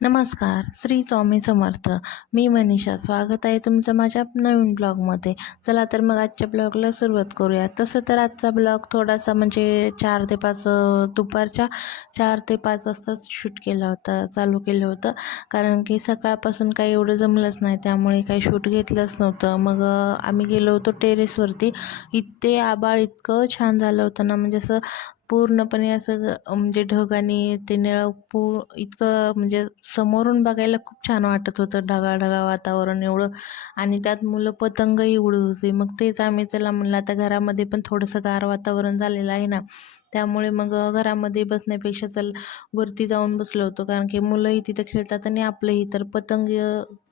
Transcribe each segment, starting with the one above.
नमस्कार, श्री स्वामी समर्थ. मी मनीषा. स्वागत आहे तुमचं माझ्या नवीन ब्लॉगमध्ये. चला तर मग आजच्या ब्लॉगला सुरुवात करूया. तसं तर आजचा ब्लॉग थोडासा म्हणजे 4 ते 5 दुपारच्या 4 ते 5 वाजता शूट केला होता, चालू केलं होतं. कारण की सकाळपासून काही एवढं जमलंच नाही, त्यामुळे काही शूट घेतलंच नव्हतं. मग आम्ही गेलो होतो टेरेसवरती. इथे आभाळ इतकं छान झालं होतं ना, म्हणजे असं पूर्णपणे असं म्हणजे ढग आणि ते निळं इतकं म्हणजे समोरून बघायला खूप छान वाटत होतं. ढगाळ ढगाळ वातावरण एवढं, आणि त्यात मुलं पतंगही उडत होती. मग तेच आम्ही चला म्हणलं आता घरामध्ये पण थोडंसं गार वातावरण झालेलं आहे ना, त्यामुळे मग घरामध्ये बसण्यापेक्षा चल वरती जाऊन बसलो होतो. कारण की मुलंही तिथं खेळतात आणि आपलंही. तर पतंग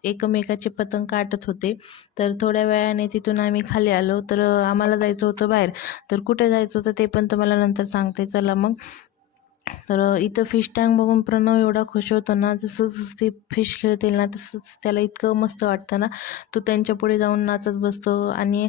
एकमेकाचे पतंग काटत होते. तर थोड्या वेळाने तिथून आम्ही खाली आलो. तर आम्हाला जायचं होतं बाहेर. तर कुठे जायचं होतं ते पण तुम्हाला नंतर सांगते. चला मग. तर इथं फिश टँक बघून प्रणव एवढा खुश होतो ना, जसं जसं ते फिश खेळतील ना तसंच त्याला इतकं मस्त वाटतं ना, तो त्यांच्या पुढे जाऊन नाचत बसतो. आणि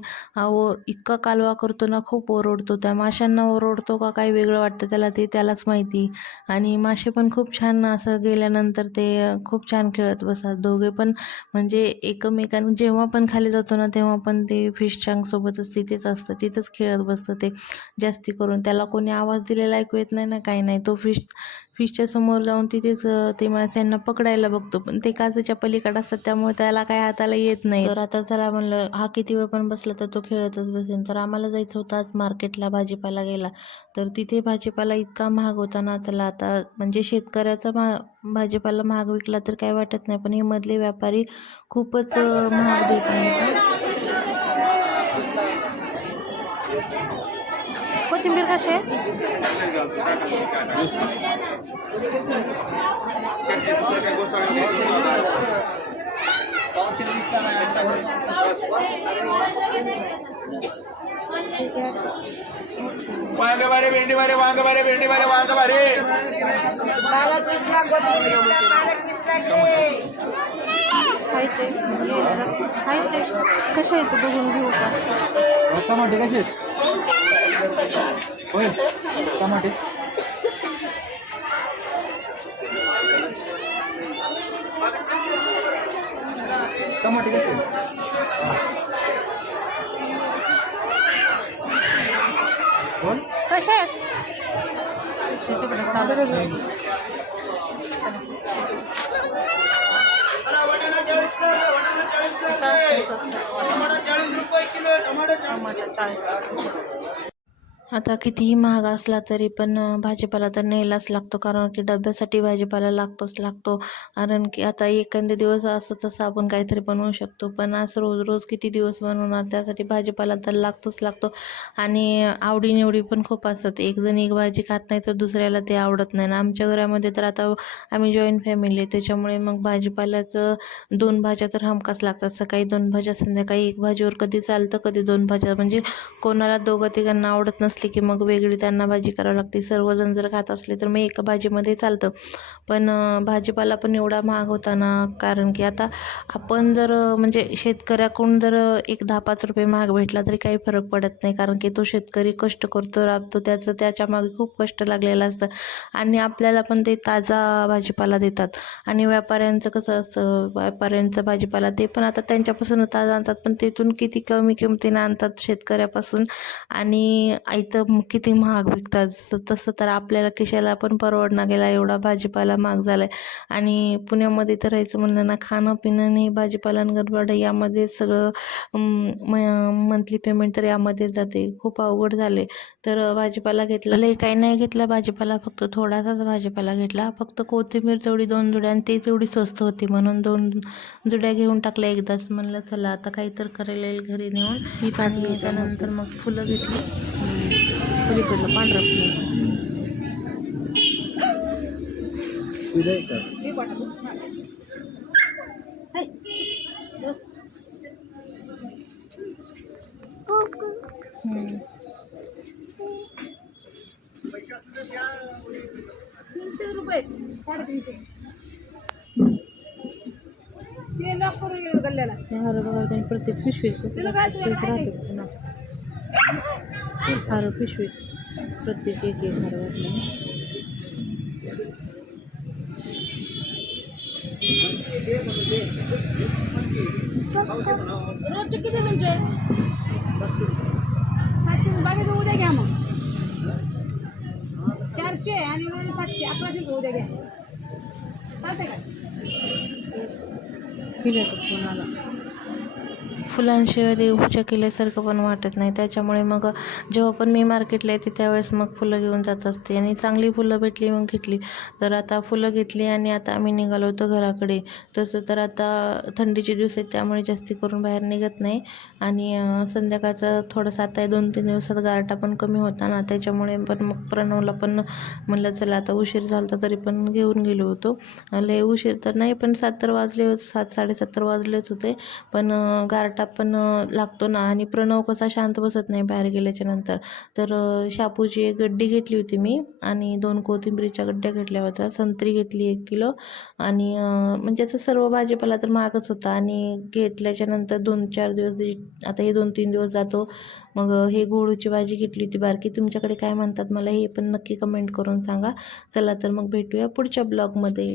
इतका कालवा करतो ना, खूप ओरडतो. त्या माशांना ओरडतो का काही वेगळं वाटतं त्याला, ते त्यालाच माहिती. आणि मासे पण खूप छान असं गेल्यानंतर ते खूप छान खेळत बसतात दोघे पण. म्हणजे एकमेकांना जेव्हा पण खाली जातो ना, तेव्हा पण ते फिश टँकसोबतच तिथेच असतं, तिथंच खेळत बसतं ते जास्ती करून. त्याला कोणी आवाज दिलेला ऐकू येत नाही ना, काही नाही. तो फिशच्या समोर जाऊन तिथेच ते माशांना पकडायला बघतो, पण ते काचेच्या पलीकडे असतात त्यामुळे त्याला काय हाताला येत नाही. तर आता चला म्हणलं, हा किती वेळ पण बसला तर तो खेळतच बसेन. तर आम्हाला जायचं होतं आज मार्केटला भाजीपाला गेला. तर तिथे भाजीपाला इतका महाग होता ना, चला आता म्हणजे शेतकऱ्याचा भाजीपाला महाग विकला तर काय वाटत नाही, पण हे मधले व्यापारी खूपच महाग देत आहेत. कोथिंबीर कशी आहे? वांग बारे, भेंडी बारे, वांग बारे, भेंडी बारे, वांग बारे. पालक 20 ला, कोथिंबीर 20 ला, पालक 20 ला घे. कशा आहे ते बघून घेऊ का? टमाटे कसे आहेत? होय टमाटे टमाटे कसे बोल कशा आहेत? आता कितीही महाग असला तरी पण भाजीपाला तर न्यायलाच लागतो, कारण की डब्यासाठी भाजीपाला लागतो. कारण की आता एखादे दिवस असं तसं आपण काहीतरी बनवू शकतो, पण असं रोज रोज किती दिवस बनवणार, त्यासाठी भाजीपाला तर लागतो. आणि आवडीनिवडी पण खूप असतात. एक जण एक भाजी खात नाही तर दुसऱ्याला ते आवडत नाही. आमच्या घरामध्ये तर आता आम्ही जॉईंट फॅमिली आहे, त्याच्यामुळे मग भाजीपाल्याचं 2 भाज्या तर हमखास लागतात. सकाळी 2 भाज्या, संध्याकाळी 1 भाजीवर कधी चालतं, कधी 2 भाज्या. म्हणजे कोणाला दोघं-तिघांना आवडत नसली की मग वेगळी त्यांना भाजी करावी लागते. सर्वजण जर खात असले तर मग एका भाजीमध्ये चालतं. पण भाजीपाला पण एवढा महाग होता ना, कारण की आता आपण जर म्हणजे शेतकऱ्याकडून जर एक 10-5 रुपये महाग भेटला तरी काही फरक पडत नाही, कारण की तो शेतकरी कष्ट करतो, राबतो, त्याच्या मागे खूप कष्ट लागलेलं असतं. आणि आपल्याला पण ते ताजा भाजीपाला देतात. आणि व्यापाऱ्यांचं कसं असतं, व्यापाऱ्यांचा भाजीपाला ते पण आता त्यांच्यापासून ताजा आणतात, पण तिथून किती कमी किमतीने आणतात शेतकऱ्यापासून, आणि इथं किती महाग विकतात. तसं तर आपल्याला खिशाला पण परवडणार गेला एवढा भाजीपाला महाग झाला आहे. आणि पुण्यामध्ये तर राहायचं म्हणलं ना, खाणं पिणं आणि भाजीपाला गडबड यामध्ये सगळं मंथली पेमेंट तर यामध्येच जाते. खूप अवघड झाले. तर भाजीपाला घेतला, लई काही नाही घेतला भाजीपाला, फक्त थोडासाच भाजीपाला घेतला. फक्त कोथिंबीर तेवढी 2 जुड्या, आणि ते तेवढी स्वस्त होती म्हणून 2 जुड्या घेऊन टाकल्या एकदाच. म्हणलं चला आता काही तर करायला येईल घरी नेऊन. आणि त्यानंतर मग फुलं घेतली. पलीकडलं पांढरं फुलं. 300 रुपये, 350. ते लॉक करून येऊ गल्ल्याला. हार बघा, त्यांनी प्रत्येक पिशवीत राहते पुन्हा. हार पिशवीत प्रत्येक एक हार वाटला. रोजचे किती तुमचे 700 बाकी तर उद्या घ्या मग 400 आणि 700 1100 रुपये उद्या घ्या चालतंय का फोन आला फुलांशिवाय देवपूजा केल्यासारखं पण वाटत नाही. त्याच्यामुळे मग जेव्हा पण मी मार्केटला येते त्यावेळेस मग फुलं घेऊन जात असते आणि चांगली फुलं भेटली मग घेतली. तर आता फुलं घेतली आणि आता आम्ही निघालो होतो घराकडे. तसं तर आता थंडीचे दिवस आहेत त्यामुळे जास्ती करून बाहेर निघत नाही आणि संध्याकाळचं थोडंसं आता 2-3 दिवसात गारठा पण कमी होता ना, त्याच्यामुळे पण मग प्रणवला पण म्हणलं चला आता उशीर झाला तरी पण घेऊन गेलो होतो. लय उशीर तर नाही पण 7 तर वाजले होते, 7-7:30 वाजलेच होते. पण गारठा पण लागतो ना आणि प्रणव कसा शांत बसत नाही बाहेर गेल्याच्या नंतर. तर शापूची एक गड्डी घेतली होती मी आणि 2 कोथिंबीरीच्या गड्ड्या घेतल्या होत्या. संत्री घेतली 1 किलो आणि म्हणजे असं सर्व भाजीपाला तर महागच होता आणि घेतल्याच्या नंतर 2-4 दिवस आता हे 2-3 दिवस जातो. मग हे गोळूची भाजी घेतली होती बारकी. तुमच्याकडे काय म्हणतात मला हे पण नक्की कमेंट करून सांगा. चला तर मग भेटूया पुढच्या ब्लॉगमध्ये.